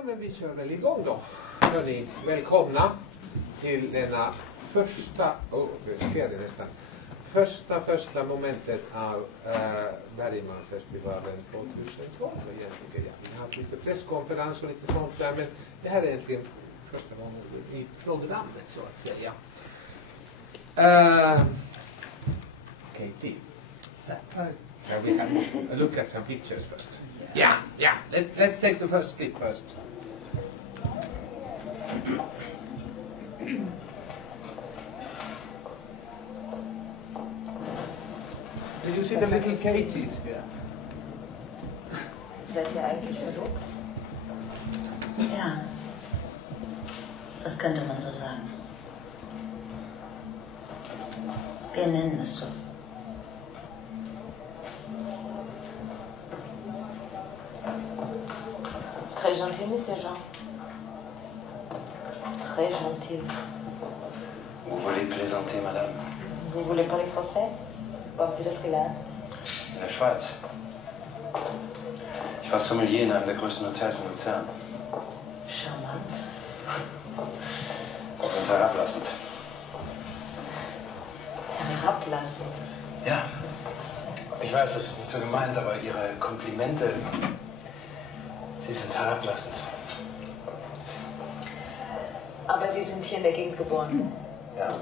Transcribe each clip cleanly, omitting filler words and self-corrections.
Ja, men vi kör väl igång då. Hörrni, välkomna till denna första, det skrev det nästan, första momentet av Bergmanfestivalen 2012 egentligen. Vi har haft lite presskonferens och lite sånt där, men det här är egentligen första gången i programmet så att säga. Katie, we can look at some pictures first. Yeah. Let's take the first clip first. Did you see the little Katies here? Seid ihr eigentlich verlobt? Ja, das könnte man so sagen. Wir nennen es so. Très gentil, Monsieur Jean. Très gentil. Vous voulez plaisanter, madame? Vous voulez parler français? Wo haben Sie das gelernt? In der Schweiz. Ich war Sommelier in einem der größten Hotels in Luzern. Charmant. Sie sind herablassend. Herablassend? Ja. Ich weiß, das ist nicht so gemeint, aber Ihre Komplimente, Sie sind herablassend. Aber Sie sind hier in der Gegend geboren? Ja.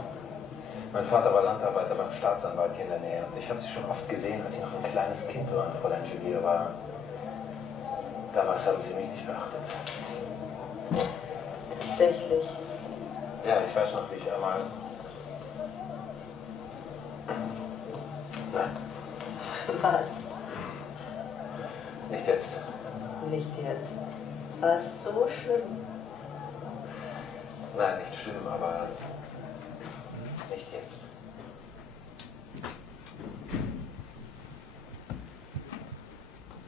Mein Vater war Landarbeiter beim Staatsanwalt hier in der Nähe und ich habe Sie schon oft gesehen, als Sie noch ein kleines Kind waren, Fräulein Julie, aber damals haben Sie mich nicht beachtet. Tatsächlich? Ja, ich weiß noch, wie ich einmal... Nein. Was? Nicht jetzt. Nicht jetzt. War es so schlimm? Nein, nicht schlimm, aber nicht jetzt.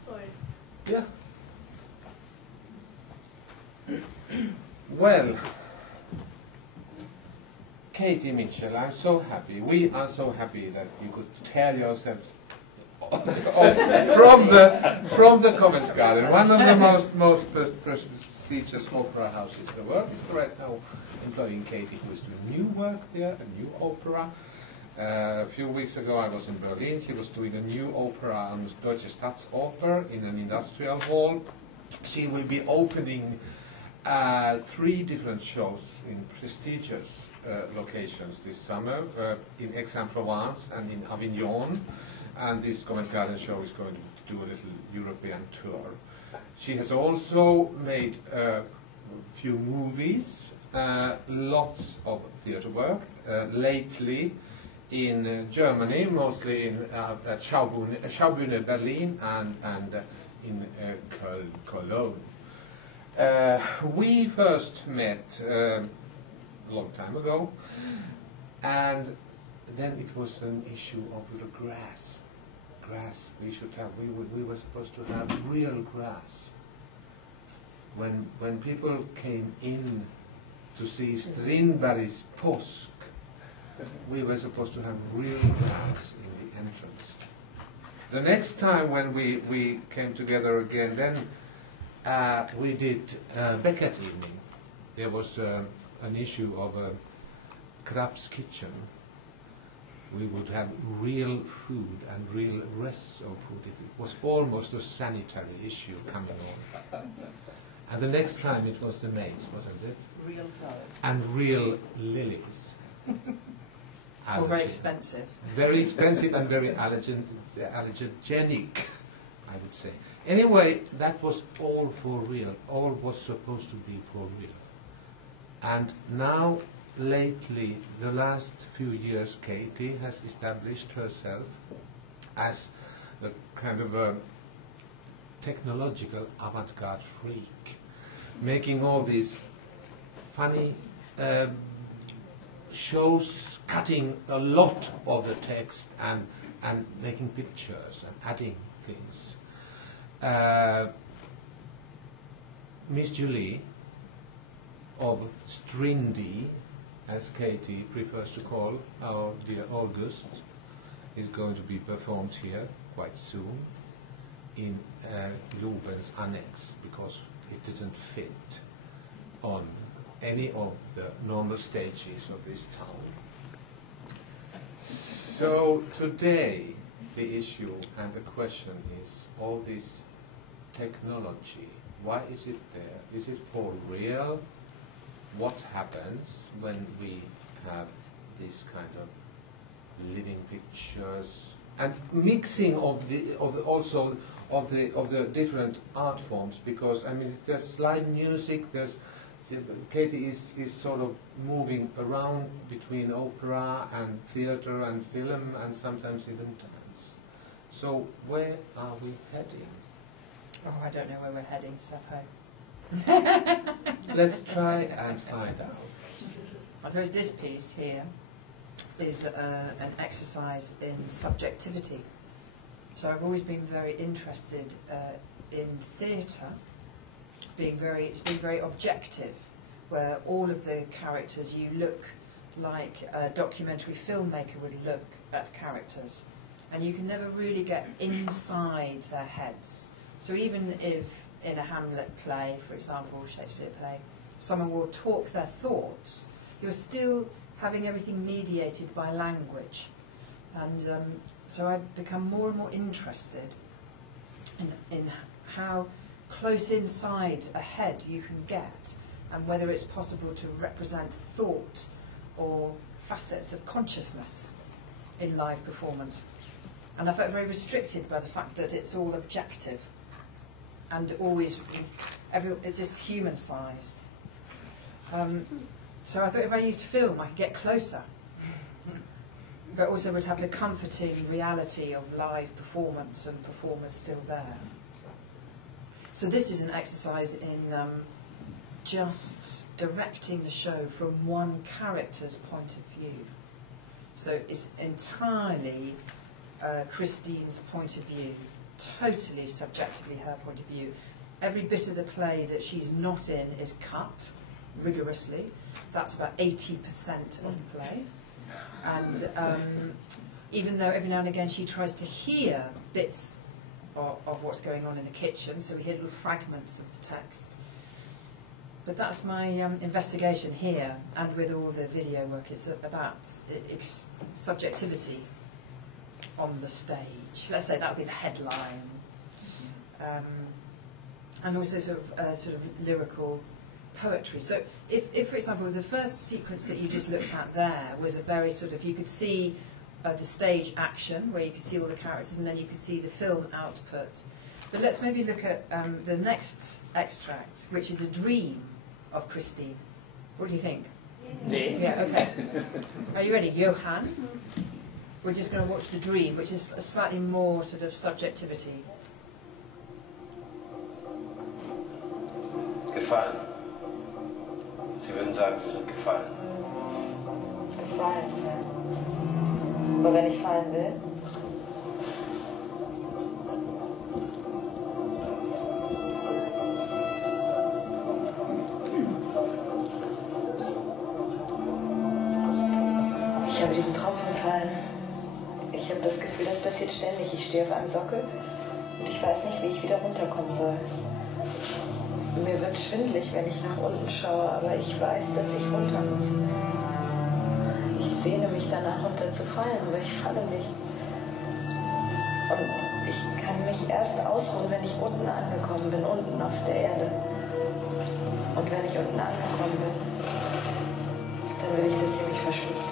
Sorry. Yeah. Well, Katie Mitchell, I'm so happy. We are so happy that you could tear yourselves off from the Covent Garden, one of the most prestigious opera houses in the world. Is right now employing Katie, who is doing new work there, a new opera. A few weeks ago I was in Berlin. She was doing a new opera on Deutsche Staatsoper in an industrial hall. She will be opening 3 different shows in prestigious locations this summer, in Aix-en-Provence and in Avignon. And this Covent Garden show is going to do a little European tour. She has also made a few movies, lots of theatre work, lately in Germany, mostly in at Schaubühne Berlin and in Cologne. We first met a long time ago, and then it was an issue of the grass. We should have. We were supposed to have real grass. When people came in to see Strindberg's Påsk, we were supposed to have real grass in the entrance. The next time when we came together again, then we did Beckett evening. There was an issue of Krapp's kitchen. We would have real food and real rests of food. It was almost a sanitary issue coming on. And the next time it was the maids, wasn't it? Real flowers. And real lilies. Or very expensive. Very expensive and very allergenic, I would say. Anyway, that was all for real. All was supposed to be for real. And now, lately, the last few years, Katie has established herself as the kind of a technological avant-garde freak, making all these funny shows, cutting a lot of the text and making pictures and adding things. Miss Julie of Strindy, as Katie prefers to call our dear August, is going to be performed here quite soon in Globen's Annex, because it didn't fit on any of the normal stages of this town. So today the issue and the question is all this technology. Why is it there? Is it for real? What happens when we have this kind of living pictures and mixing of the also of the different art forms? Because I mean, there's live music. There's Katie is sort of moving around between opera and theater and film and sometimes even dance. So where are we heading? Oh, I don't know where we're heading, Seppo. Let's try and find out. I suppose this piece here is an exercise in subjectivity. So I've always been very interested in theatre. It's been very objective, where all of the characters, you look like a documentary filmmaker would look at characters, and you can never really get inside their heads. So even if in a Hamlet play, for example, Shakespeare play, someone will talk their thoughts, you're still having everything mediated by language. And so I've become more and more interested in how close inside a head you can get, and whether it's possible to represent thought or facets of consciousness in live performance. And I felt very restricted by the fact that it's all objective and always, it's just human-sized. So I thought if I used film, I could get closer, but also would have the comforting reality of live performance and performers still there. So this is an exercise in just directing the show from one character's point of view. So it's entirely Christine's point of view, totally subjectively her point of view. Every bit of the play that she's not in is cut rigorously. That's about 80% of the play. And even though every now and again she tries to hear bits of what's going on in the kitchen, so we hear little fragments of the text. But that's my investigation here, and with all the video work, it's about subjectivity on the stage. Let's say that would be the headline. And also sort of lyrical poetry. So if, for example, the first sequence that you just looked at there was a very sort of, you could see the stage action, where you could see all the characters, and then you could see the film output. But let's maybe look at the next extract, which is a dream of Christine. What do you think? Yeah, okay. Are you ready? Johan? We're just going to watch the dream, which is a slightly more sort of subjectivity. Gefallen. Sie würden sagen, Sie sind gefallen. Gefallen, ja. Aber wenn ich fallen will? Ich habe diesen Traum von Fallen. Ich habe das Gefühl, das passiert ständig. Ich stehe auf einem Sockel und ich weiß nicht, wie ich wieder runterkommen soll. Mir wird schwindelig, wenn ich nach unten schaue, aber ich weiß, dass ich runter muss. Ich sehne mich danach, runterzufallen, aber ich falle nicht. Und ich kann mich erst ausruhen, wenn ich unten angekommen bin, unten auf der Erde. Und wenn ich unten angekommen bin, dann will ich, dass sie mich verschluckt.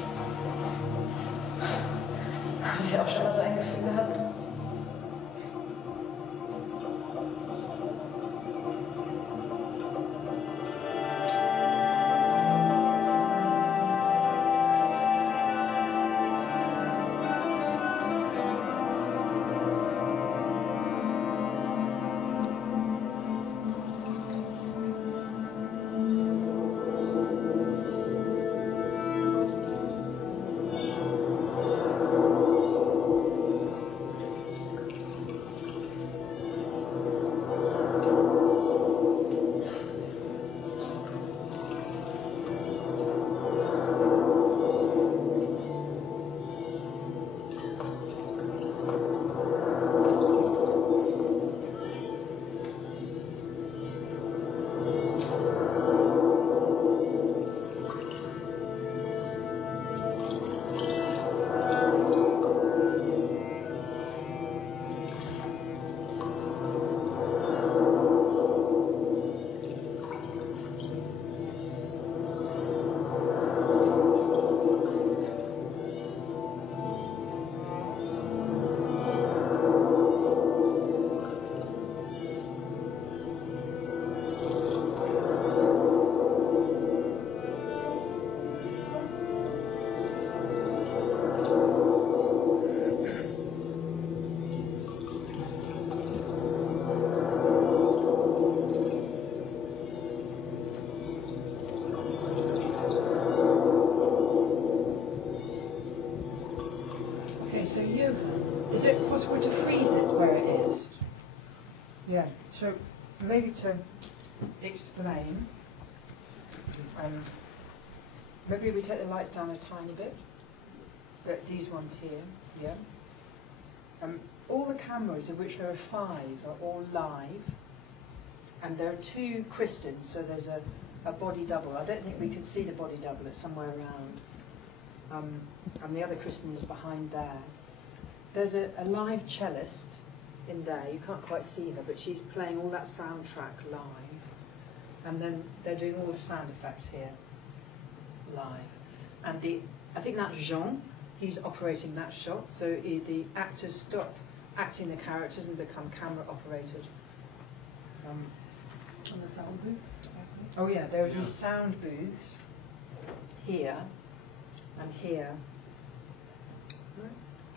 Haben Sie auch schon mal so ein Gefühl gehabt? Yeah, so maybe to explain, maybe we take the lights down a tiny bit, but these ones here, yeah. All the cameras, of which there are 5, are all live, and there are 2 Kristins, so there's a body double. I don't think we can see the body double, it's somewhere around. And the other Kristin is behind there. There's a live cellist in there, you can't quite see her, but she's playing all that soundtrack live. And then they're doing all the sound effects here, live. And I think that's Jean, he's operating that shot, so the actors stop acting the characters and become camera operated. On the sound booth? Oh yeah, there are these sound booths here and here.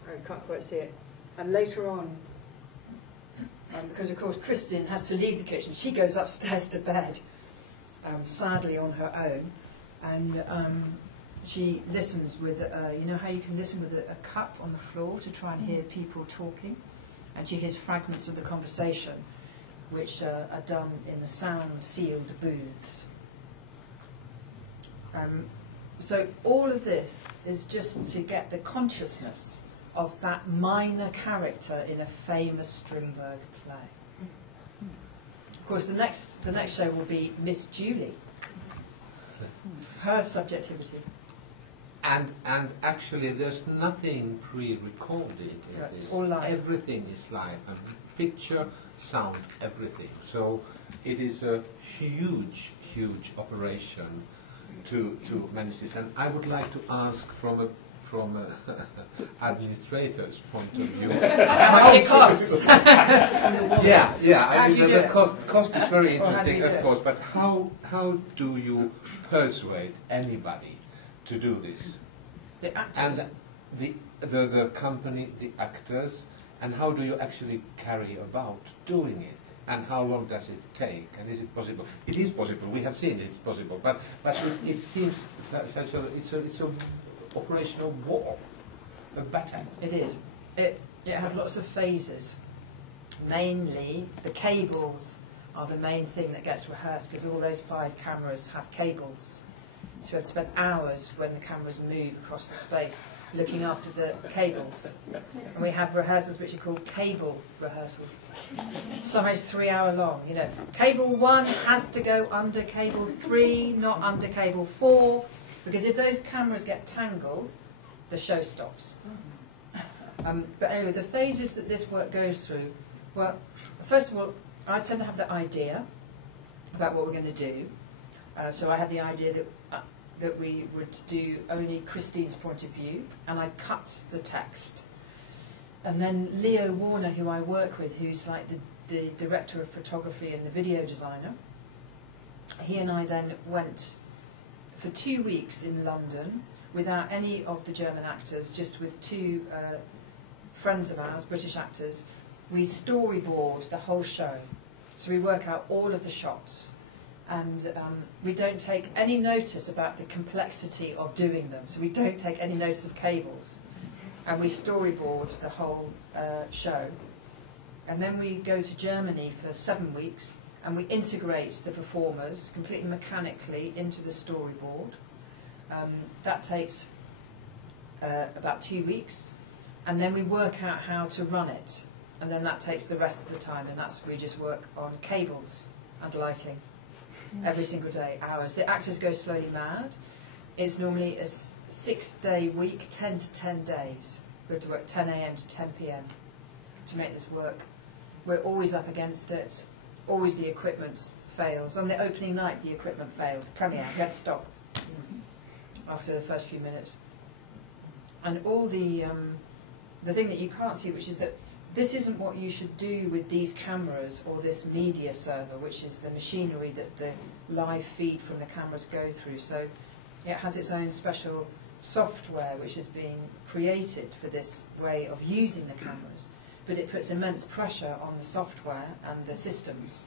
I can't quite see it. And later on, because of course Kristin has to leave the kitchen, she goes upstairs to bed, sadly on her own, and she listens with, you know how you can listen with a cup on the floor to try and hear people talking, and she hears fragments of the conversation which are done in the sound-sealed booths. So all of this is just to get the consciousness of that minor character in a famous Strindberg play. Of course, the next show will be Miss Julie, her subjectivity. And actually, there's nothing pre-recorded in this. All live. Everything is live, and picture, sound, everything. So it is a huge, huge operation to manage this. And I would like to ask from a administrator's point of view. How much it costs? Yeah. I mean, the it? cost is very interesting, of it? course. But how do you persuade anybody to do this? The actors. And the company, the actors, and how do you actually carry about doing it? And how long does it take? And is it possible? It is possible. We have seen it's possible. But it seems it's a operational war, a battle. It is. It has lots of phases. Mainly, the cables are the main thing that gets rehearsed, because all those 5 cameras have cables. So we have to spend hours when the cameras move across the space looking after the cables. And we have rehearsals which are called cable rehearsals. Sometimes 3 hour long. You know, cable 1 has to go under cable 3, not under cable 4, because if those cameras get tangled, the show stops. But anyway, the phases that this work goes through, well, first of all, I tend to have the idea about what we're going to do. So I had the idea that we would do only Kristin's point of view, and I cut the text. And then Leo Warner, who I work with, who's like the director of photography and the video designer, he and I then went for 2 weeks in London without any of the German actors, just with 2 friends of ours, British actors. We storyboard the whole show. So we work out all of the shots. And we don't take any notice about the complexity of doing them. So we don't take any notice of cables. And we storyboard the whole show. And then we go to Germany for 7 weeks, and we integrate the performers completely mechanically into the storyboard. That takes about 2 weeks. And then we work out how to run it. And then that takes the rest of the time. And we just work on cables and lighting. Every single day, hours. The actors go slowly mad. It's normally a 6-day week, 10 to 10 days. We have to work 10 a.m. to 10 p.m. to make this work. We're always up against it. Always the equipment fails. On the opening night, the equipment failed. Premiere, we had to stop after the first few minutes. And all the thing that you can't see, which is that this isn't what you should do with these cameras or this media server, which is the machinery that the live feed from the cameras go through. So it has its own special software which has been created for this way of using the cameras. But it puts immense pressure on the software and the systems.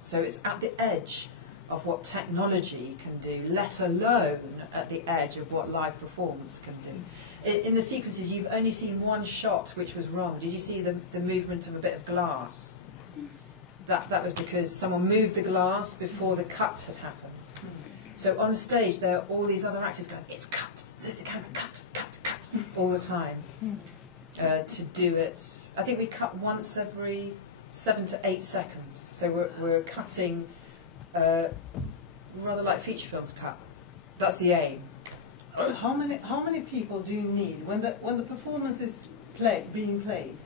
So it's at the edge of what technology can do, let alone at the edge of what live performance can do. In the sequences, you've only seen one shot which was wrong. Did you see the movement of a bit of glass? that was because someone moved the glass before the cut had happened. So on stage there are all these other actors going, it's cut, move the camera, cut, cut, cut, all the time. To do it, I think we cut once every 7 to 8 seconds. So we're cutting rather like feature films cut. That's the aim. How many people do you need when the performance is being played?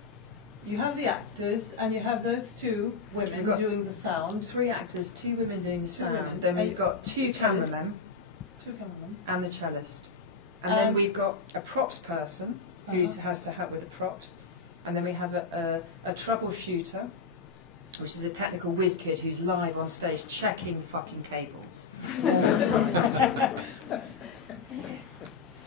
You have the actors and you have those 2 women doing the sound. 3 actors, 2 women doing the sound. Women. Then we've got 2 cameramen. 2 cameramen. And the cellist. And then we've got a props person who has to help with the props. And then we have a troubleshooter, which is a technical whiz kid who's live on stage checking the fucking cables all the time.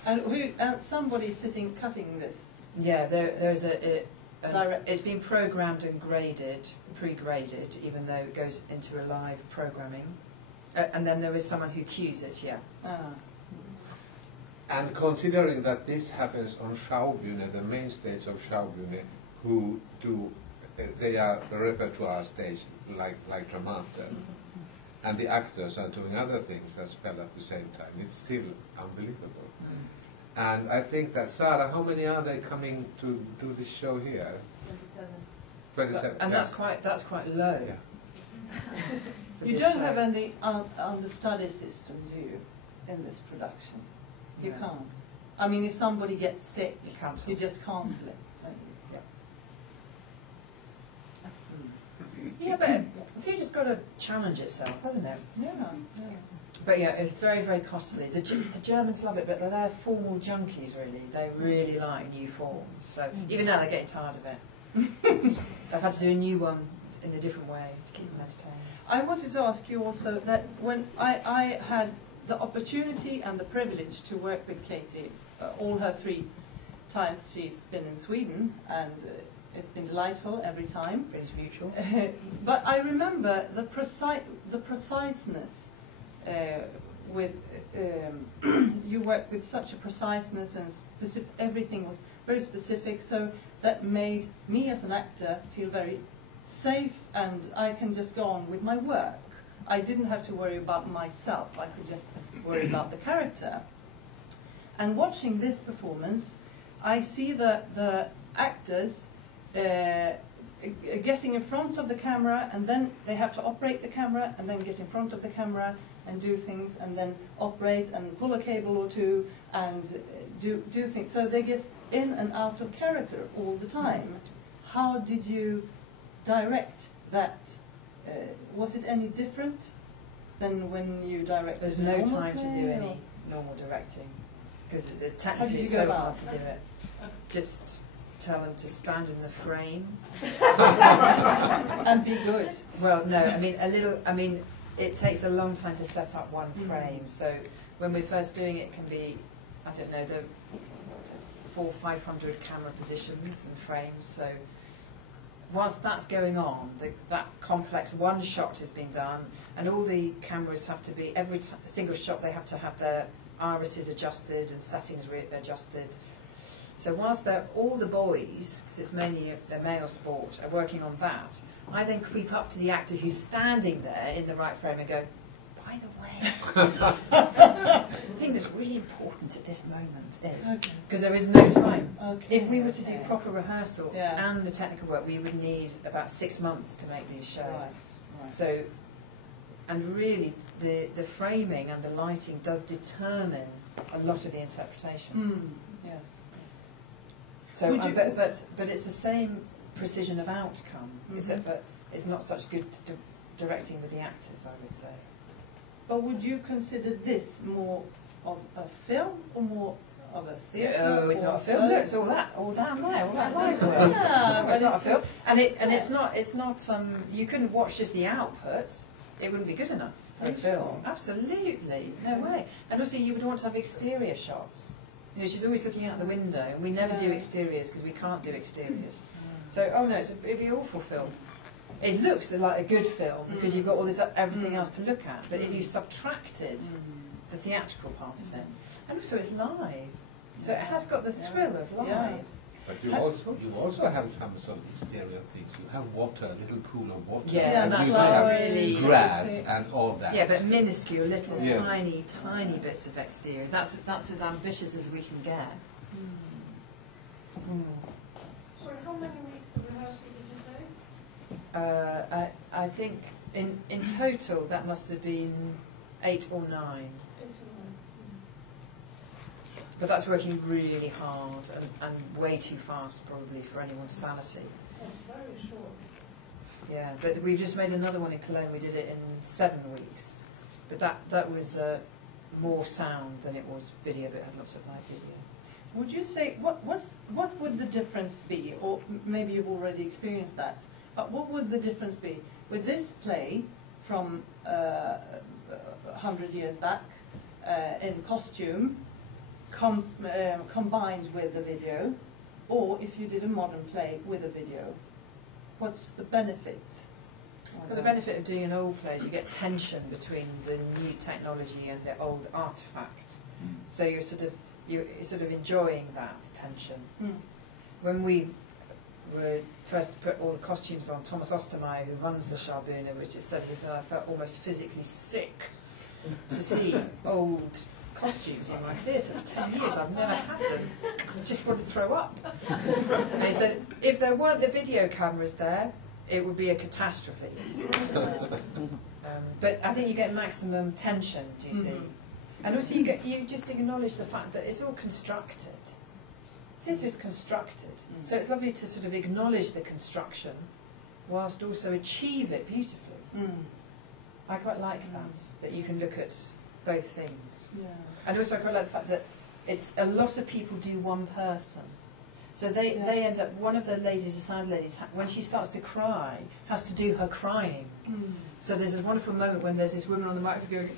And somebody sitting cutting this. Yeah, there's it's been programmed and graded, pre-graded, even though it goes into a live programming. And then there is someone who cues it, yeah. And considering that this happens on Schaubühne, the main stage of Schaubühne, who do, they are the repertoire stage like Dramaten, and the actors are doing other things as well at the same time, it's still unbelievable. And I think that, Sarah, how many are they coming to do this show here? 27. And that's quite low. Yeah. You don't have any understudy system, do you, in this production? You can't. I mean, if somebody gets sick, you just cancel it. Yeah, but theatre's got to challenge itself, hasn't it? Yeah. But yeah, it's very, very costly. The Germans love it, but they're formal junkies, really. They really like new forms. So even now they're getting tired of it. They've had to do a new one in a different way to keep them entertained. I wanted to ask you also that when I had the opportunity and the privilege to work with Katie, all her 3 times she's been in Sweden, and it's been delightful every time. It's mutual. But I remember the preciseness with you worked with such a preciseness, and everything was very specific, so that made me as an actor feel very safe, and I can just go on with my work. I didn't have to worry about myself, I could just worry about the character. And watching this performance, I see the actors getting in front of the camera, and then they have to operate the camera, and then get in front of the camera and do things, and then operate and pull a cable or 2 and do things. So they get in and out of character all the time. How did you direct that? Was it any different than when you directed? There's no time to do any normal directing, because technically it's so hard to do it. Just tell them to stand in the frame. And be good. Well, no, I mean, it takes a long time to set up one frame. So when we're first doing it, it can be, I don't know, the 400 or 500 camera positions and frames. So whilst that's going on, that complex one shot has been done, and all the cameras have to be, every single shot they have to have their irises adjusted and settings adjusted. So whilst all the boys, because it's mainly a male sport, are working on that, I then creep up to the actor who's standing there in the right frame and go, by the way, the thing that's really important at this moment is, because there is no time. If we were to do proper rehearsal and the technical work, we would need about 6 months to make these shows. Right. So, and really, the framing and the lighting does determine a lot of the interpretation. Yes. So, but it's the same precision of outcome, except that it's not such good directing with the actors, I would say. But would you consider this more of a film or more of a theatre? Oh, it's not a film. Look, it's all down there, all that live work. Yeah, it's not a film, and it's not. You couldn't watch just the output; it wouldn't be good enough for a film. Absolutely, no way. And also, you would want to have exterior shots. You know, she's always looking out the window, and we never do exteriors because we can't do exteriors. So, oh no, it'd be an awful film. It looks like a good film because you've got all this everything else to look at. But if you subtracted the theatrical part of it, and also it's live, so it has got the thrill of live. But you also have some sort of exterior things. You have water, a little pool of water. Yeah, and that's you have really grass and all that. Yeah, but minuscule, little, Yes. tiny bits of exterior. That's as ambitious as we can get. So how many weeks of rehearsal did you say? I think in total that must have been 8 or 9. But that's working really hard and way too fast, probably, for anyone's sanity. That's very short. Yeah, but we've just made another one in Cologne. We did it in 7 weeks. But that was more sound than it was video, but it had lots of live video. Would you say, what would the difference be, or maybe you've already experienced that, but what would the difference be with this play from 100 years back in costume, combined with the video, or if you did a modern play with a video? What's the benefit? Well, the benefit of doing an old play is you get tension between the new technology and the old artifact. So you're sort of enjoying that tension. When we were first to put all the costumes on, Thomas Ostermeyer, who runs the Schaubühne, which is said, he said, I felt almost physically sick to see old costumes in my theatre. For 10 years I've never had them. I just wanted to throw up. And he said, if there weren't the video cameras there, it would be a catastrophe. But I think you get maximum tension, do you see? And also you just acknowledge the fact that it's all constructed. Theatre is constructed. So it's lovely to sort of acknowledge the construction whilst also achieve it beautifully. I quite like that you can look at both things. Yeah. And also I quite like the fact that it's a lot of people do one person. So they end up, one of the ladies, the sound ladies, when she starts to cry, has to do her crying. So there's this wonderful moment when there's this woman on the microphone going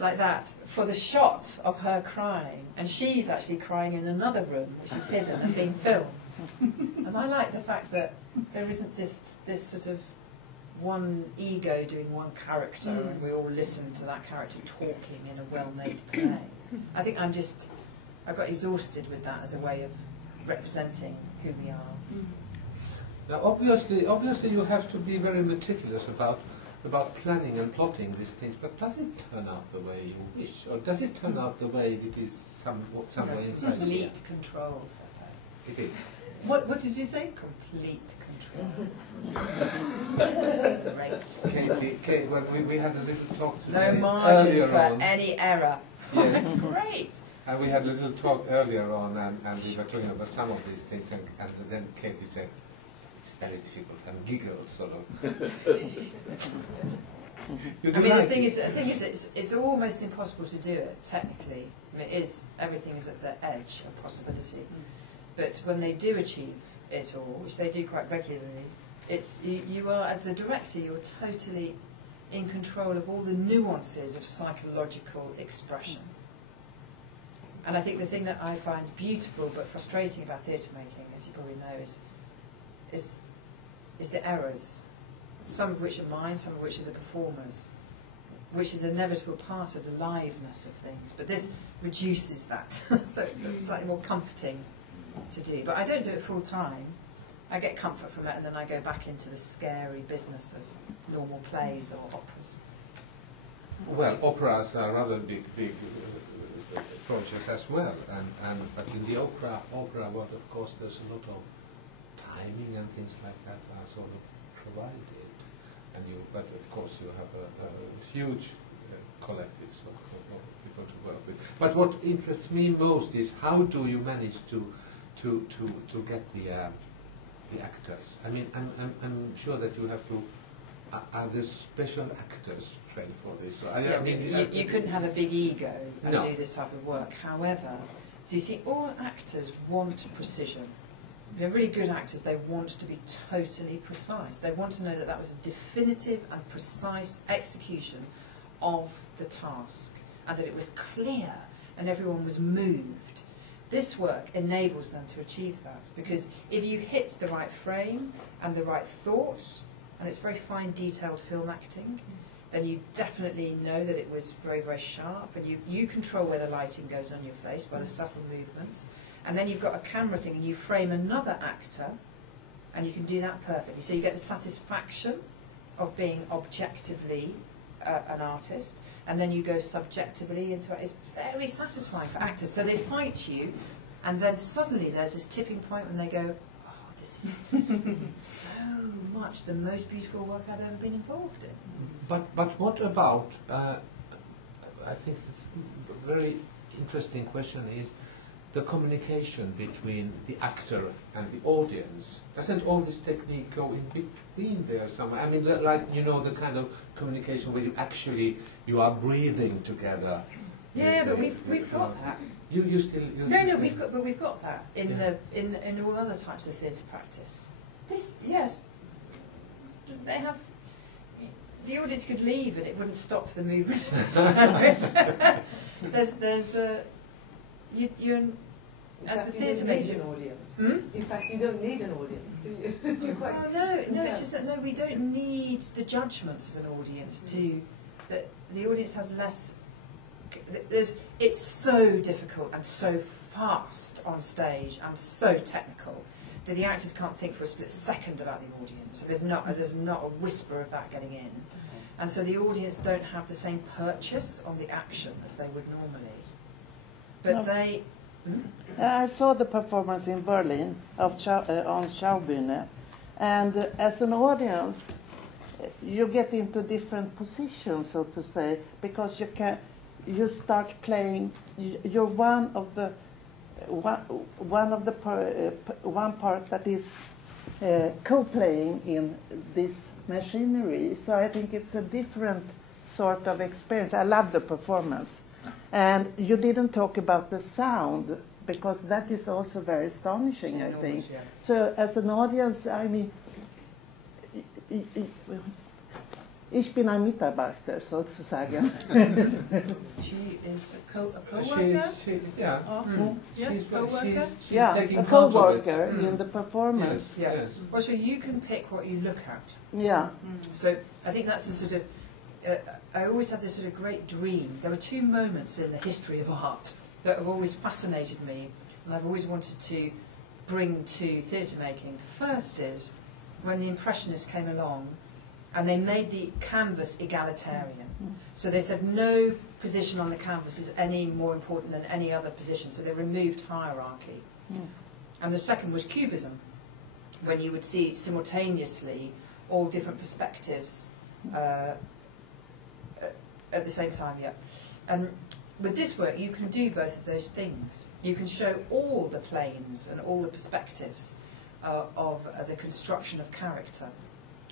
like that for the shot of her crying, and she's actually crying in another room which is hidden and being filmed. And I like the fact that there isn't just this sort of one ego doing one character and we all listen to that character talking in a well-made play. I think I got exhausted with that as a way of representing who we are. Now, obviously, you have to be very meticulous about planning and plotting these things. But does it turn out the way you wish, or does it turn out the way it is somewhere inside? Complete control, Seppo. It is. What did you say? Complete control. Great. Kate, well, we had a little talk No today margin earlier for on. any error. Yes. That's great. And we had a little talk earlier on, and we were talking about some of these things, and then Katie said, it's very difficult, and giggled, sort of. I mean, the thing is, it's almost impossible to do it, technically. I mean, everything is at the edge of possibility. But when they do achieve it all, which they do quite regularly, you are, as the director, you're totally in control of all the nuances of psychological expression. And I think the thing that I find beautiful but frustrating about theatre making, as you probably know, is the errors, some of which are mine, some of which are the performers, which is an inevitable part of the liveness of things. But this reduces that, so it's slightly more comforting to do. But I don't do it full time. I get comfort from it, and then I go back into the scary business of normal plays or operas. Well, operas are rather big projects as well, but in the opera world, of course, there's a lot of timing and things like that are sort of provided, but of course you have a huge collectives of people to work with. But what interests me most is how do you manage to get the actors? I mean, I'm sure that you have to. Are there special actors trained for this? So you couldn't have a big ego and No. do this type of work. However, do you see, all actors want precision. They're really good actors. They want to be totally precise. They want to know that that was a definitive and precise execution of the task, and that it was clear and everyone was moved. This work enables them to achieve that, because if you hit the right frame and the right thought, and it's very fine, detailed film acting, then you definitely know that it was very, very sharp, and you control where the lighting goes on your face by the subtle movements, And then you've got a camera thing, and you frame another actor, and you can do that perfectly. So you get the satisfaction of being objectively an artist, and then you go subjectively into it. It's very satisfying for actors. So they fight you, and then suddenly there's this tipping point when they go, oh, this is so much the most beautiful work I've ever been involved in. But what about, I think the very interesting question is the communication between the actor and the audience. Doesn't all this technique go in between there somewhere? I mean, like, you know, the kind of communication where you are breathing together. Yeah, but we've got that. You still... No, we've got that in all other types of theatre practice. This, yes, they have... The audience could leave and it wouldn't stop the movement. You're as a theatre major. An audience. Hmm? In fact, you don't need an audience, do you? Well, no, it's just that no, we don't need the judgments of an audience to. That the audience has less. It's so difficult and so fast on stage and so technical that the actors can't think for a split second about the audience. There's not a whisper of that getting in, and so the audience don't have the same purchase on the action as they would normally. But No. they. I saw the performance in Berlin of on Schaubühne, and as an audience, you get into different positions, so to say, because you start playing. You're one part that is co-playing in this machinery. So I think it's a different sort of experience. I love the performance. And you didn't talk about the sound, because that is also very astonishing, I think. Yeah. So as an audience, I mean, ich bin ein Mitarbeiter, sozusagen. She is a co-worker? She's co-worker? Yeah, taking a part of it. co-worker in the performance. Yeah. Yes. Well, so you can pick what you look at. Yeah. So I think that's a sort of. I always had this sort of great dream. There were two moments in the history of art that have always fascinated me, and I've always wanted to bring to theatre making. The first is when the Impressionists came along, and they made the canvas egalitarian. So they said no position on the canvas is any more important than any other position. So they removed hierarchy. And the second was Cubism, when you would see simultaneously all different perspectives at the same time, yeah. And with this work, you can do both of those things. You can show all the planes and all the perspectives of the construction of character.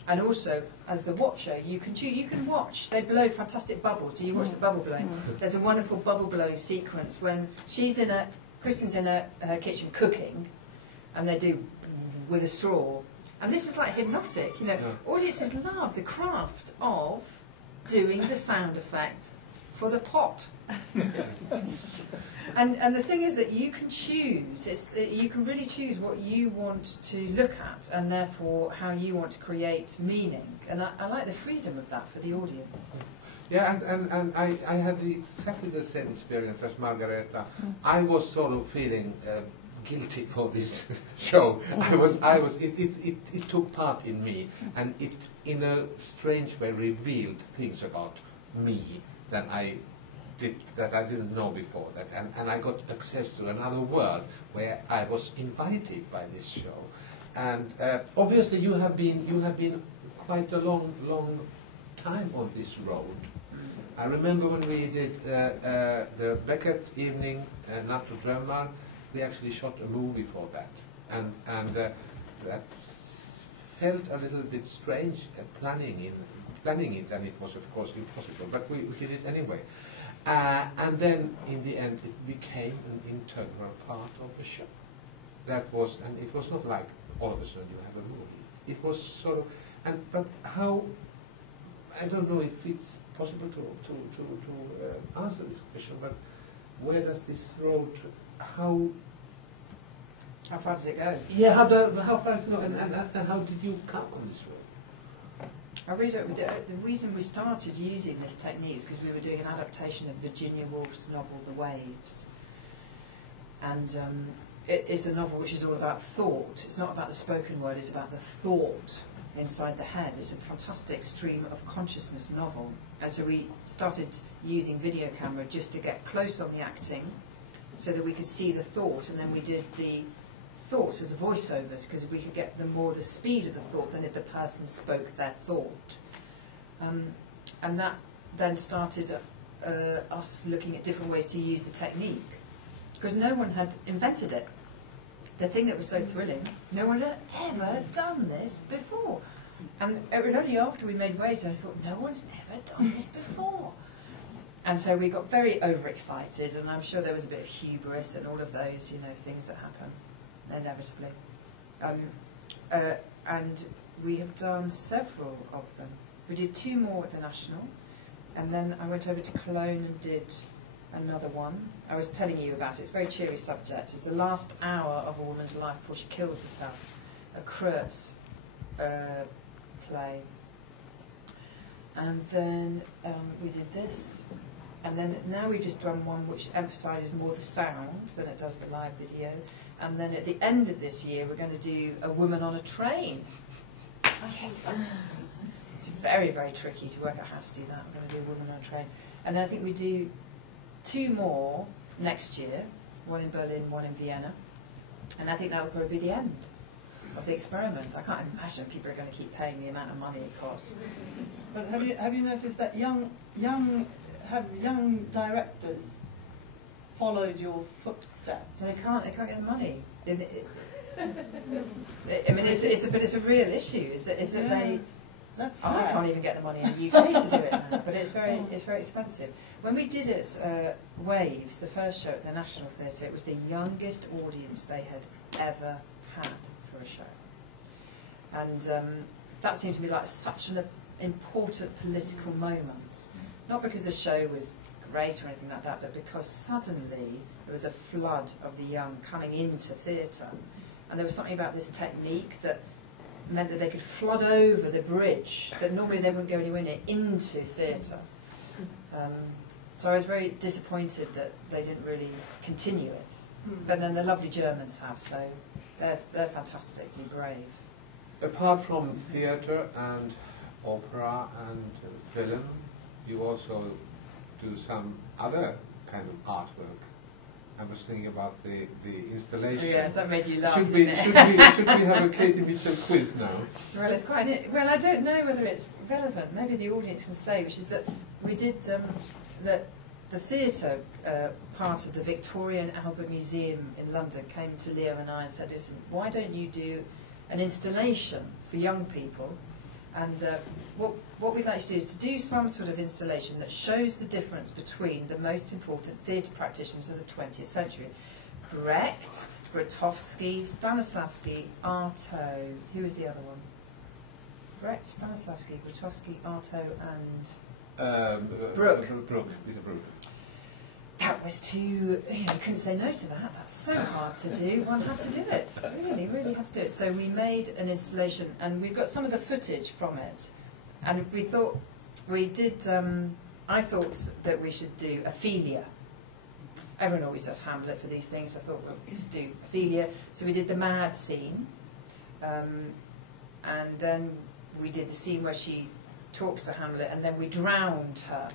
And also, as the watcher, you can watch. They blow fantastic bubbles. Do you watch the bubble blowing? There's a wonderful bubble blowing sequence when Kristen's in her kitchen cooking, and they do with a straw. And this is like hypnotic, you know. Audiences love the craft of doing the sound effect for the pot. And the thing is that you can choose. You can really choose what you want to look at, and therefore how you want to create meaning. And I like the freedom of that for the audience. Yeah, and I had exactly the same experience as Margareta. I was sort of feeling guilty for this show. It took part in me, and it, in a strange way, revealed things about me that I didn't know before. And I got access to another world where I was invited by this show. And obviously, you have been quite a long time on this road. I remember when we did the Beckett evening, Naturlig. We actually shot a movie for that, and that felt a little bit strange planning it, and it was of course impossible, but we did it anyway. And then in the end, it became an integral part of the show. That was, and it was not like all of a sudden you have a movie. It was sort of, but how? I don't know if it's possible to answer this question, but where does this road? How far does it go? Yeah, how far does it go, and how did you come on this road? The reason we started using this technique is because we were doing an adaptation of Virginia Woolf's novel *The Waves*, and it is a novel which is all about thought. It's not about the spoken word, it's about the thought inside the head. It's a fantastic stream of consciousness novel. And so we started using video camera just to get close on the acting so that we could see the thought, and then we did the thoughts as voiceovers because we could get the speed of the thought than if the person spoke their thought. And that then started us looking at different ways to use the technique, because no one had invented it. The thing that was so thrilling, no one had ever done this before. And it was only after we made Waves I thought, no one's ever done this before. And so we got very overexcited, and I'm sure there was a bit of hubris and all of those, you know, things that happen inevitably. And we have done several of them. We did 2 more at the National, and then I went over to Cologne and did another one. I was telling you about it. It's a very cheery subject. It's the last hour of a woman's life before she kills herself. A Kreutz play. And then we did this. And then now we've just done one which emphasises more the sound than it does the live video. And then at the end of this year, we're going to do a woman on a train. Yes! It's very, very tricky to work out how to do that. We're going to do a woman on a train. And then I think we do 2 more next year, one in Berlin, one in Vienna. And I think that will probably be the end of the experiment. I can't imagine people are going to keep paying the amount of money it costs. But have you noticed that young directors followed your footsteps? They can't get the money. I mean, it's a real issue. Is that they? That's I hard. can't even get the money in the UK to do it now, but it's very expensive. When we did it, Waves, the first show at the National Theatre, it was the youngest audience they had ever had for a show, and that seemed to be like such an important political moment. Not because the show was great or anything like that, but because suddenly there was a flood of the young coming into theatre, and there was something about this technique that meant that they could flood over the bridge that normally they wouldn't go anywhere near into theatre. So I was very disappointed that they didn't really continue it. But then the lovely Germans have, so they're fantastically brave. Apart from theatre and opera and film, you also do some other kind of artwork. I was thinking about the installation. Oh yes, that made you laugh, Should we didn't it? should we have a Katie Mitchell quiz now? Well, it's quite. Well, I don't know whether it's relevant. Maybe the audience can say, which is that we did the theatre part of the Victorian Albert Museum in London came to Leo and I and said, "Listen, why don't you do an installation for young people?" And what we'd like to do is to do some sort of installation that shows the difference between the most important theatre practitioners of the 20th century. Brecht, Grotowski, Stanislavski, Artaud. Who was the other one? Brecht, Stanislavski, Grotowski, Artaud, and Brooke. Peter Brooke. That was too, you couldn't say no to that. That's so hard to do. One had to do it. Really had to do it. So we made an installation, and we've got some of the footage from it. And we thought, I thought that we should do Ophelia. Everyone always does Hamlet for these things, so I thought, well, let's do Ophelia. So we did the mad scene, and then we did the scene where she talks to Hamlet, and then we drowned her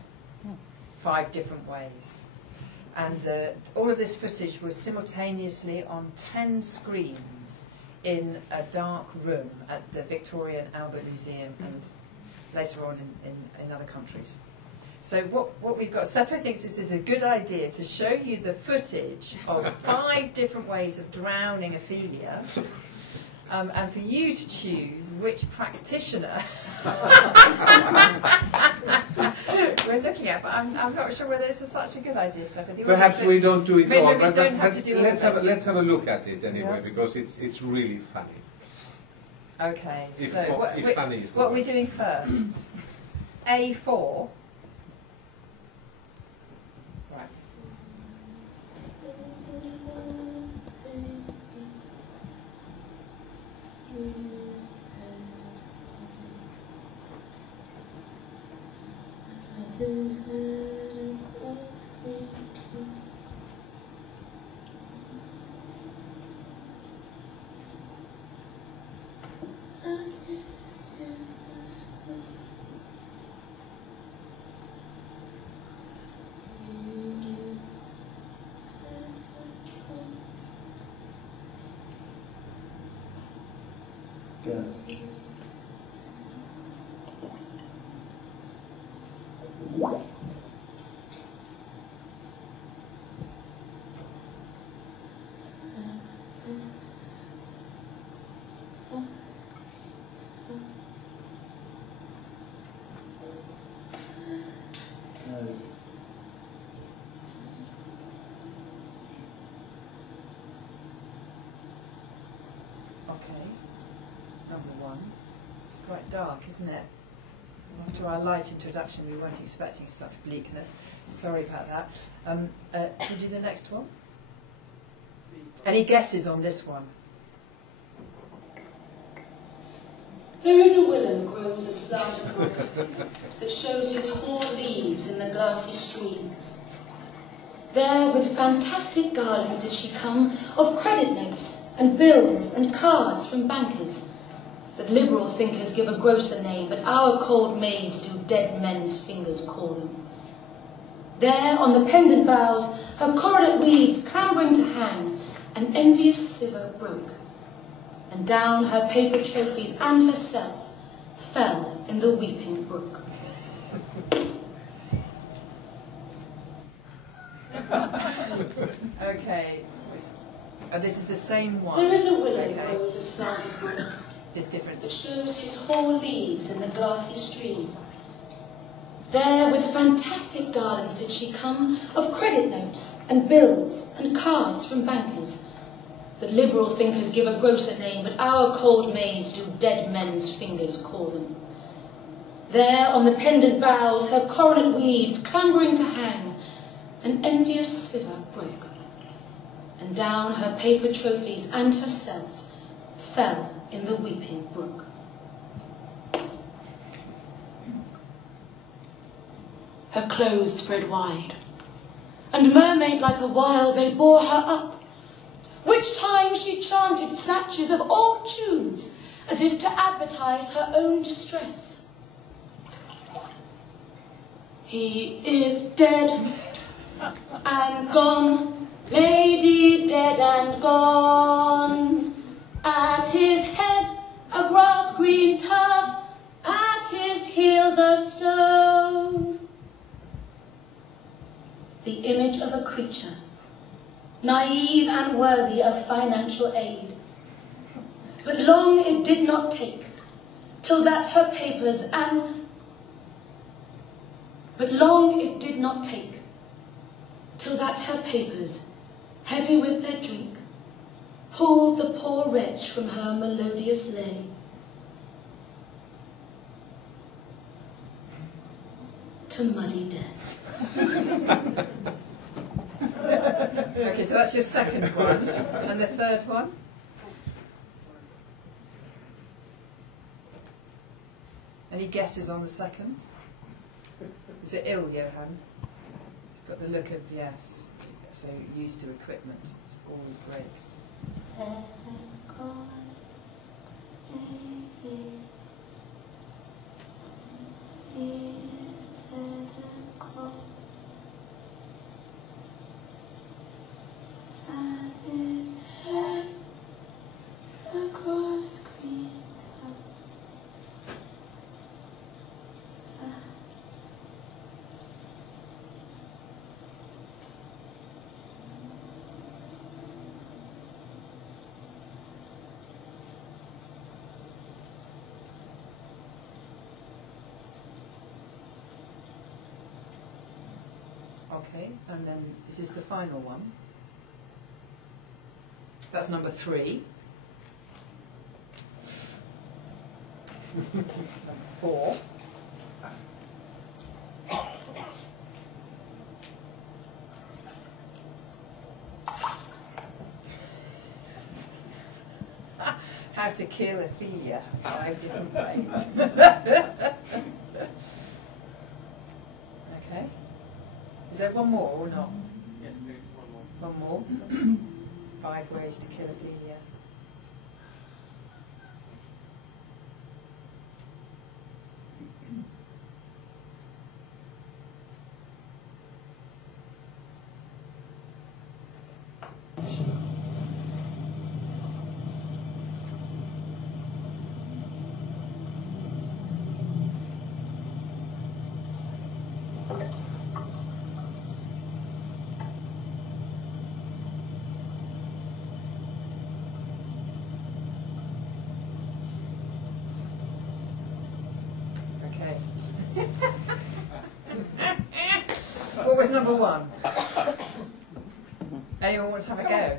5 different ways. And all of this footage was simultaneously on 10 screens in a dark room at the Victorian Albert Museum and later on in other countries. So what we've got, Seppo thinks this is a good idea to show you the footage of 5 different ways of drowning Ophelia, and for you to choose which practitioner we're looking at. But I'm not sure whether this is such a good idea, Seppo. Perhaps we don't do it maybe all, we but don't have to do all let's of have it. let's have a look at it anyway, Yeah. because it's really funny. Okay, If so funny is the what are word. we doing first? A4. Right. Okay, number one. It's quite dark, isn't it? After our light introduction, we weren't expecting such bleakness. Sorry about that. Can we do the next one? Any guesses on this one? There is a willow grows aslant a brook that shows his hoar leaves in the glassy stream. There with fantastic garlands did she come of credit notes and bills and cards from bankers, that liberal thinkers give a grosser name, but our cold maids do dead men's fingers call them. There on the pendant boughs her coronet weeds clambering to hang, an envious sieve broke, and down her paper trophies and herself fell in the weeping brook. Okay. Oh, this is the same one. There is a willow grows aslant a brook It's different. that shows his hoar leaves in the glassy stream. There with fantastic garlands did she come of credit notes and bills and cards from bankers. The liberal thinkers give a grosser name, but our cold maids do dead men's fingers call them. There on the pendant boughs her coronet weeds clambering to hang, an envious sieve broke, and down her paper trophies and herself fell in the weeping brook. Her clothes spread wide, and mermaid like a while they bore her up, which time she chanted snatches of old tunes, as if to advertise her own distress. He is dead and gone, lady dead and gone, at his head a grass-green turf, at his heels a stone. The image of a creature, naive and worthy of financial aid. But long it did not take, till that her papers heavy with their drink, pulled the poor wretch from her melodious lay. To muddy death. Okay, so that's your second one. And the third one? Any guesses on the second? Is it ill, Johan? You've got the look of, yes, so used to equipment. It always breaks. Okay, and then is this the final one? That's number 3. Number 4. How to kill Ophelia 5 different ways. Okay. Is there one more or not? Yes, please, one more. One more? 5 ways to kill Ophelia. was number one. Anyone want to have a go?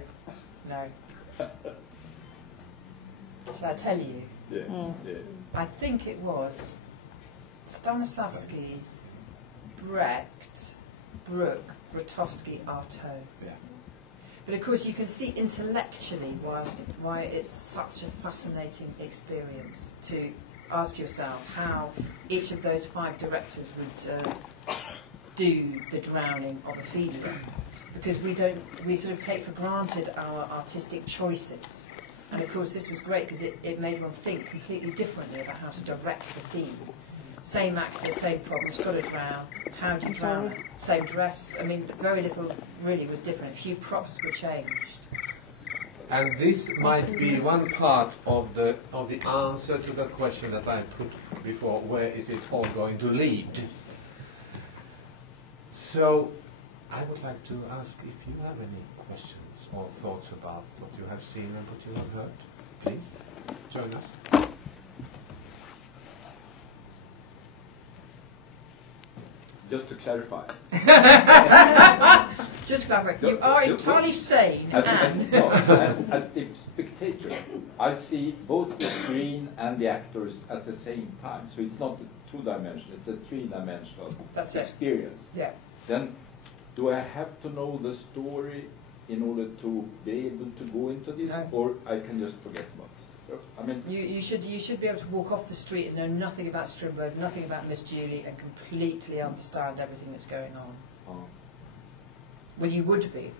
No. Shall I tell you? Yeah. I think it was Stanislavski, Brecht, Bruck, Grotowski, Artaud. Yeah. But of course you can see intellectually why it's such a fascinating experience to ask yourself how each of those 5 directors would do the drowning of Ophelia. Because we sort of take for granted our artistic choices. And of course this was great because it made one think completely differently about how to direct a scene. Same actor, same problems, got to drown, how do you drown it? Same dress, I mean very little really was different, a few props were changed. And this might be one part of the answer to the question that I put before, where is it all going to lead? So I would like to ask if you have any questions or thoughts about what you have seen and what you have heard. Please, join us. Just to clarify. Just to clarify, you are entirely sane as a spectator, I see both the screen and the actors at the same time. So it's not a 2-dimensional, it's a 3-dimensional experience. Yeah. Then, do I have to know the story in order to be able to go into this, or I can just forget about it? I mean, you should be able to walk off the street and know nothing about Strindberg, nothing about Miss Julie, and completely understand everything that's going on. Well, you would be.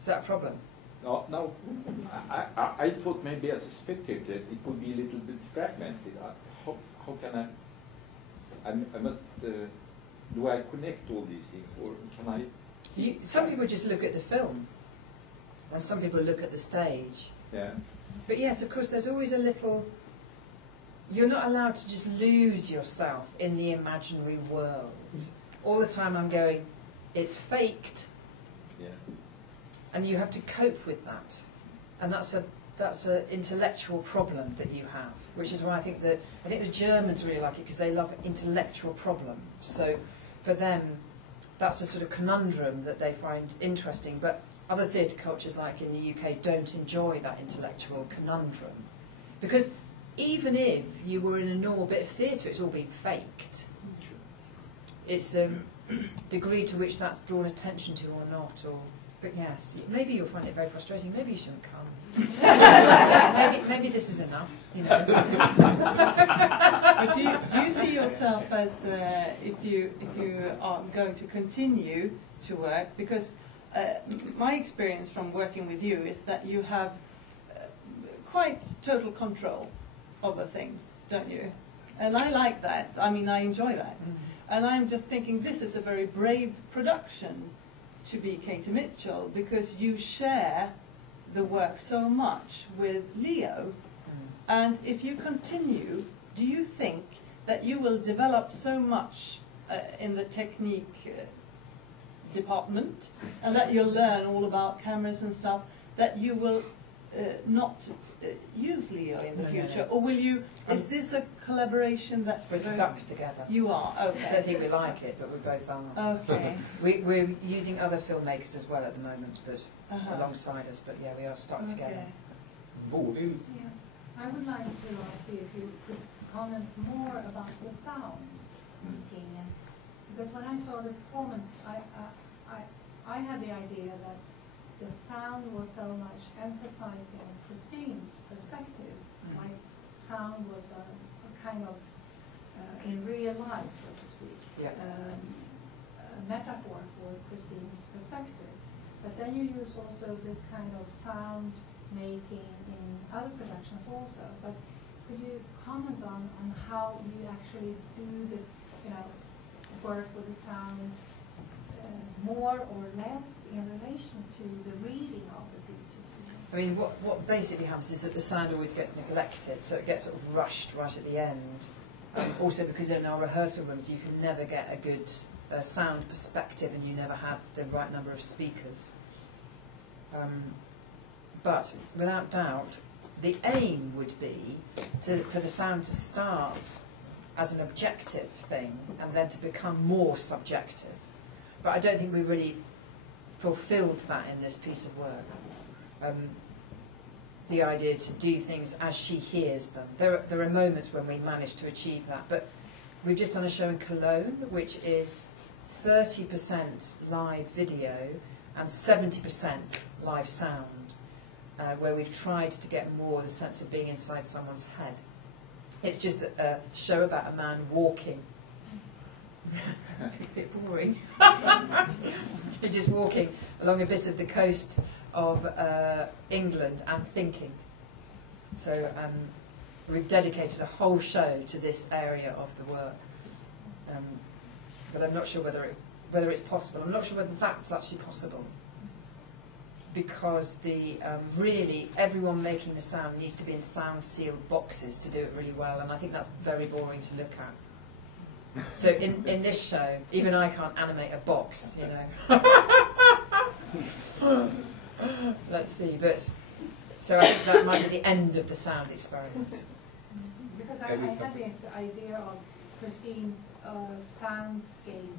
Is that a problem? No. I thought maybe as a spectator it would be a little bit fragmented. How can I must. Do I connect all these things, or can I? Some people just look at the film, and some people look at the stage. Yeah. But yes, of course, there's always a little. You're not allowed to just lose yourself in the imaginary world. All the time I'm going, it's faked. Yeah. And you have to cope with that. And that's an intellectual problem that you have, which is why I think the Germans really like it, because they love intellectual problems. So for them, that's a sort of conundrum that they find interesting. But other theatre cultures, like in the UK, don't enjoy that intellectual conundrum. Because even if you were in a normal bit of theatre, it's all been faked. It's a degree to which that's drawn attention to or not. But yes, maybe you'll find it very frustrating. Maybe you shouldn't come. maybe this is enough. You know. But do you see yourself as if you are going to continue to work? Because my experience from working with you is that you have quite total control over things, don't you? And I like that. I mean, I enjoy that. Mm-hmm. And I'm just thinking this is a very brave production to be Katie Mitchell, because you share the work so much with Leo. And if you continue, do you think that you will develop so much in the technique department, and that you'll learn all about cameras and stuff, that you will not use Leo in the future? No. Or will you, is this a collaboration that's... We're stuck together. You are, okay. I don't think we like it, but we both are. Okay. We're using other filmmakers as well at the moment, but alongside us, but yeah, we are stuck together. Bodil? Yeah. I would like to ask you if you could comment more about the sound making, because when I saw the performance, I had the idea that the sound was so much emphasizing Christine's perspective. Like sound was a kind of in real life, so to speak, a metaphor for Christine's perspective. But then you use also this kind of sound making in other productions also. But could you comment on how you actually do this, work with the sound more or less in relation to the reading of the piece? I mean, what basically happens is that the sound always gets neglected, so it gets sort of rushed right at the end. Also because in our rehearsal rooms you can never get a good sound perspective, and you never have the right number of speakers. But without doubt, the aim would be for the sound to start as an objective thing and then to become more subjective. But I don't think we really fulfilled that in this piece of work. The idea to do things as she hears them. There are moments when we manage to achieve that, but we've just done a show in Cologne, which is 30% live video and 70% live sound, where we've tried to get more the sense of being inside someone's head. It's just a show about a man walking. A bit boring. He's just walking along a bit of the coast of England and thinking. So we've dedicated a whole show to this area of the work. But I'm not sure whether it's possible. I'm not sure whether that's actually possible. Because really everyone making the sound needs to be in sound sealed boxes to do it really well, and I think that's very boring to look at. So in this show, even I can't animate a box, you know. Let's see, but so I think that might be the end of the sound experiment. Because I had this idea of Christine's soundscape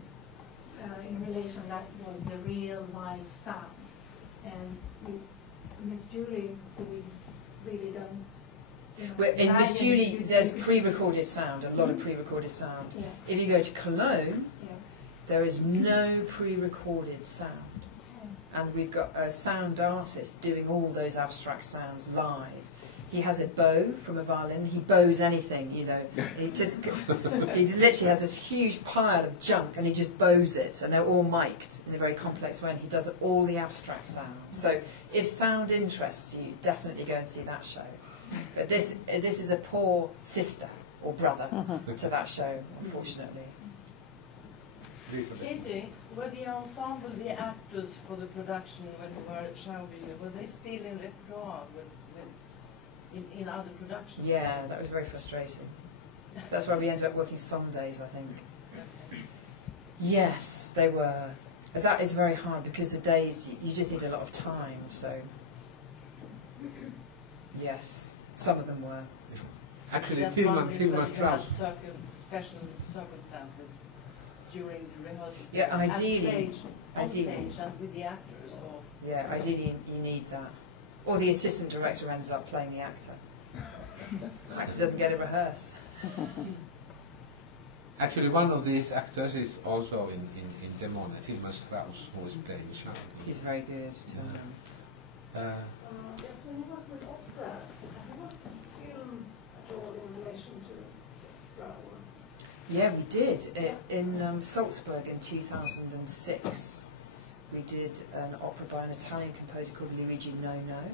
in relation that was the real live sound. And Miss Julie, we really don't. You know, in Miss Julie, there's pre-recorded sound, a lot of pre-recorded sound. Yeah. If you go to Cologne, there is no pre-recorded sound. And we've got a sound artist doing all those abstract sounds live. He has a bow from a violin. He bows anything, you know. He literally has this huge pile of junk, and he just bows it, and they're all mic'd in a very complex way. And he does all the abstract sound. So, if sound interests you, definitely go and see that show. But this is a poor sister or brother to that show, unfortunately. Katie, were the ensemble, the actors for the production when you were at Schaubiele, were they still in repertoire in other productions? Yeah, that was very frustrating. That's why we ended up working Sundays, I think. Yes, they were. But that is very hard because the days, you just need a lot of time, so... Yes, some of them were. Actually, Tilman Strauss... Special circumstances during the rehearsal? Yeah, ideally. On stage and with the actors? Or? Yeah, ideally you need that. Or the assistant director ends up playing the actor. The actor doesn't get to rehearse. Actually, one of these actors is also in Demone, Tilman Strauss, who is playing Charlie. He's very good, Tilman. Yes, when you work with opera, what film at all in relation to drama? Yeah, we did. In Salzburg in 2006, we did an opera by an Italian composer called Luigi Nono,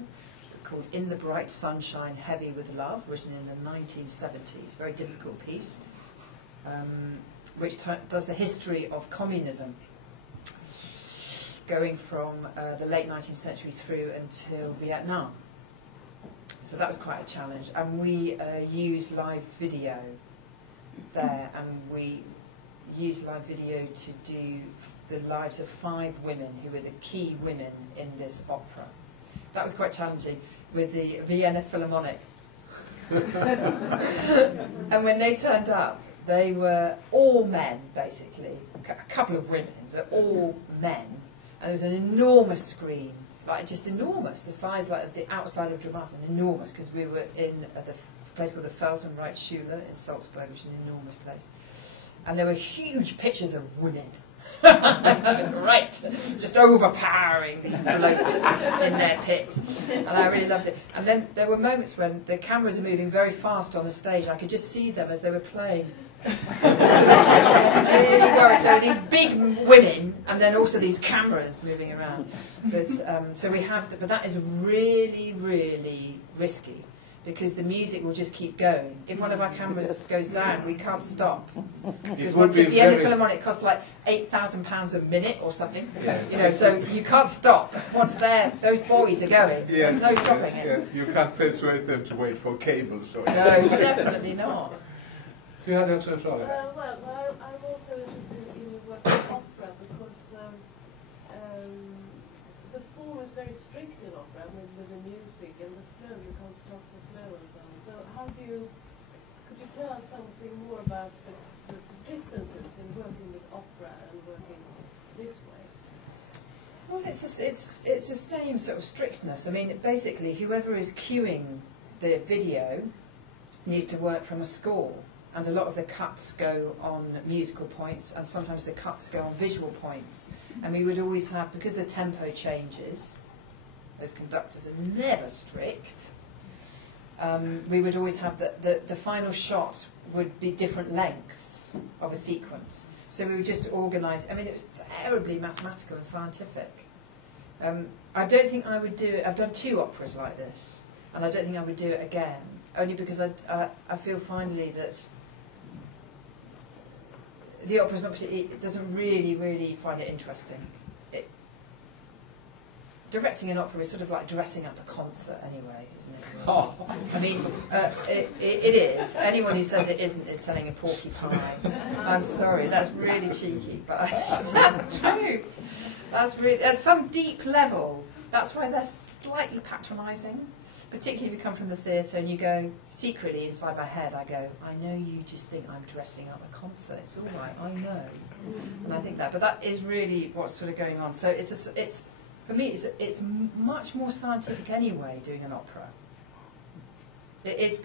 called In the Bright Sunshine, Heavy with Love, written in the 1970s. Very difficult piece, which does the history of communism, going from the late 19th century through until Vietnam. So that was quite a challenge. And we used live video there, and we used live video to do the lives of 5 women who were the key women in this opera. That was quite challenging with the Vienna Philharmonic. And when they turned up, they were all men, basically. A couple of women, they're all men. And there was an enormous screen, like just enormous, the size like of the outside of Dramaten, enormous, because we were in a place called the Felsenreitschule in Salzburg, which is an enormous place. And there were huge pictures of women. That was great. Just overpowering these blokes in their pit. And I really loved it. And then there were moments when the cameras are moving very fast on the stage. I could just see them as they were playing. Really worried. There were these big women and then also these cameras moving around. But, so we have to, but that is really, really risky, because the music will just keep going. If one of our cameras goes down, we can't stop. Because once at the end of Philharmonic, it costs like £8,000 a minute or something. Yes. You know, so you can't stop. Once those boys are going, Yes, there's no stopping it. yes. You can't persuade them to wait for cable. So No, definitely not. You had also a problem. Well, I'm also interested in your work in opera, because the form is very strict in opera, with the music and the flow. You can't stop the flow and so on. So how do you, could you tell us something more about the differences in working with opera and working this way? Well, it's the same sort of strictness. I mean, basically, whoever is cueing the video needs to work from a score, and a lot of the cuts go on musical points, and sometimes the cuts go on visual points. And we would always have, because the tempo changes, those conductors are never strict. We would always have the final shot would be different lengths of a sequence. So we would just organise. I mean, it was terribly mathematical and scientific. I don't think I would do it. I've done 2 operas like this, and I don't think I would do it again, only because I feel finally that the opera's not particularly, it doesn't really find it interesting. Directing an opera is sort of like dressing up a concert anyway, isn't it? Oh. I mean, it is. Anyone who says it isn't is telling a porcupine. I'm sorry, that's really cheeky, but that's true. That's really, at some deep level, that's why they're slightly patronising, particularly if you come from the theatre and you go, secretly inside my head, I go, I know you just think I'm dressing up a concert. It's all right, I know. And I think that, but that is really what's sort of going on. So it's for me, it's much more scientific anyway, doing an opera.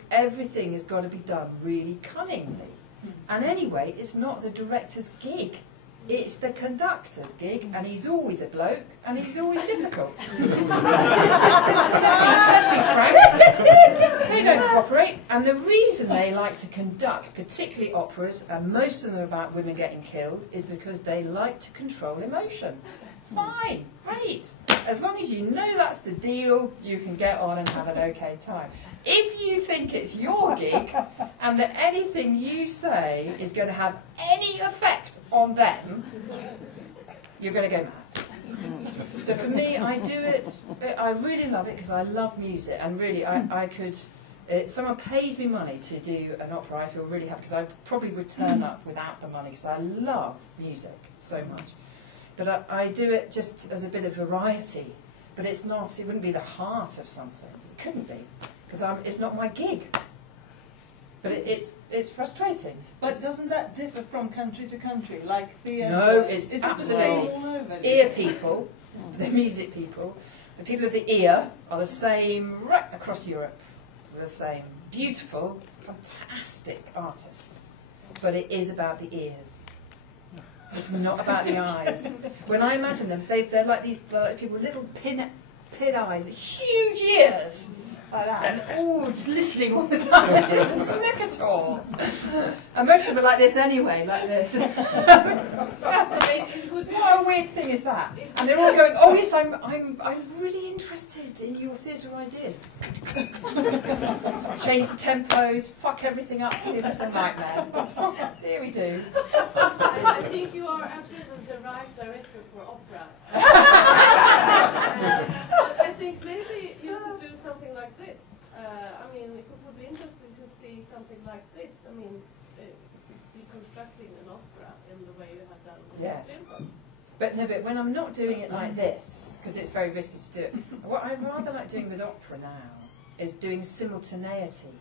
Everything has got to be done really cunningly. And anyway, it's not the director's gig. It's the conductor's gig, and he's always a bloke, and he's always difficult. let's be frank. They don't cooperate, and the reason they like to conduct, particularly operas, and most of them are about women getting killed, is because they like to control emotion. Fine, great. As long as you know that's the deal, you can get on and have an okay time. If you think it's your gig and that anything you say is going to have any effect on them, you're going to go mad. So for me, I do it, I really love it because I love music, and really I could, someone pays me money to do an opera, I feel really happy, because I probably would turn up without the money, because I love music so much. But I do it just as a bit of variety. But it's not, it wouldn't be the heart of something. It couldn't be. Because it's not my gig. But it's frustrating. But doesn't that differ from country to country? Like theatre? No, it's Is absolutely. It the same all over? Ear people, the music people, the people of the ear are the same right across Europe. They're the same. Beautiful, fantastic artists. But it is about the ears. It's not about the eyes. When I imagine them, they're like these people with little pin eyes, huge ears, like that, and just listening all the time. Look at all. And most of them are like this anyway, like this. I mean, what a weird thing is that? And they're all going, oh yes, I'm really interested in your theatre ideas. Change the tempos, fuck everything up. It's a nightmare. Dear we do. I think you are absolutely the right director for opera. I think maybe you could do something like this. I mean, it would be interesting to see something like this. I mean, deconstructing an opera in the way you have done with Yeah. But when I'm not doing it like this, because it's very risky to do it, what I rather like doing with opera now is doing simultaneity.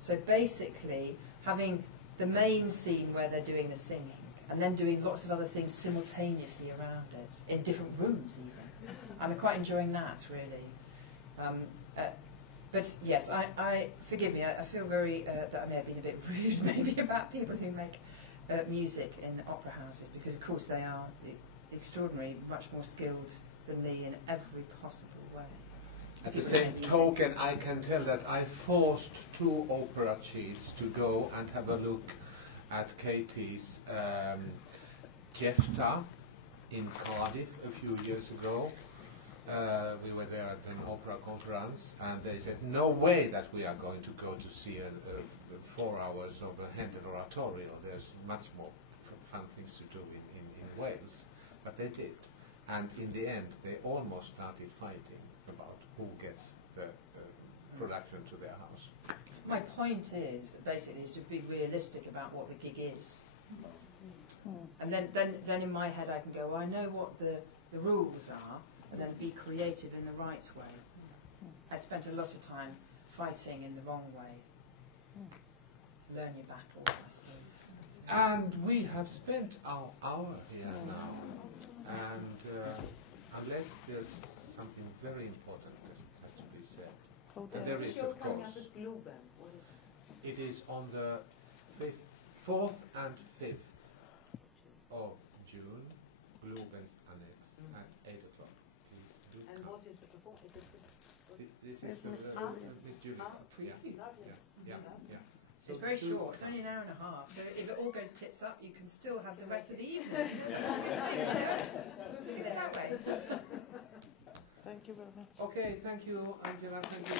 So basically, having the main scene where they're doing the singing, and then doing lots of other things simultaneously around it, in different rooms even. I'm quite enjoying that, really. But yes, forgive me, I feel very, that I may have been a bit rude maybe about people who make music in opera houses, because of course they are extraordinary, much more skilled than me in every possible way. At the same token, I can tell that I forced 2 opera chiefs to go and have a look at Katie's Jefta in Cardiff a few years ago. We were there at an opera conference, and they said, no way that we are going to go to see 4 hours of a Handel oratorio. There's much more fun things to do in Wales. But they did. And in the end, they almost started fighting about who gets the production to their house. My point is, basically, is to be realistic about what the gig is. And then in my head I can go, well, I know what the rules are, and then be creative in the right way. I spent a lot of time fighting in the wrong way. learn your battles, I suppose. And we have spent our hour here now, and unless there's something very important that has to be said, and there is, of course. It is on the 4th and 5th of June, Globens Annex at 8 o'clock. Please do And come. what is the performance? Is it This is the Miss Julie. Yeah. So It's very do short. It's come. only an hour and a half. So if it all goes tits up, you can still have the rest of the evening. Look at it that way. Thank you very much. Okay, thank you, Angela. Thank you.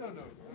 No.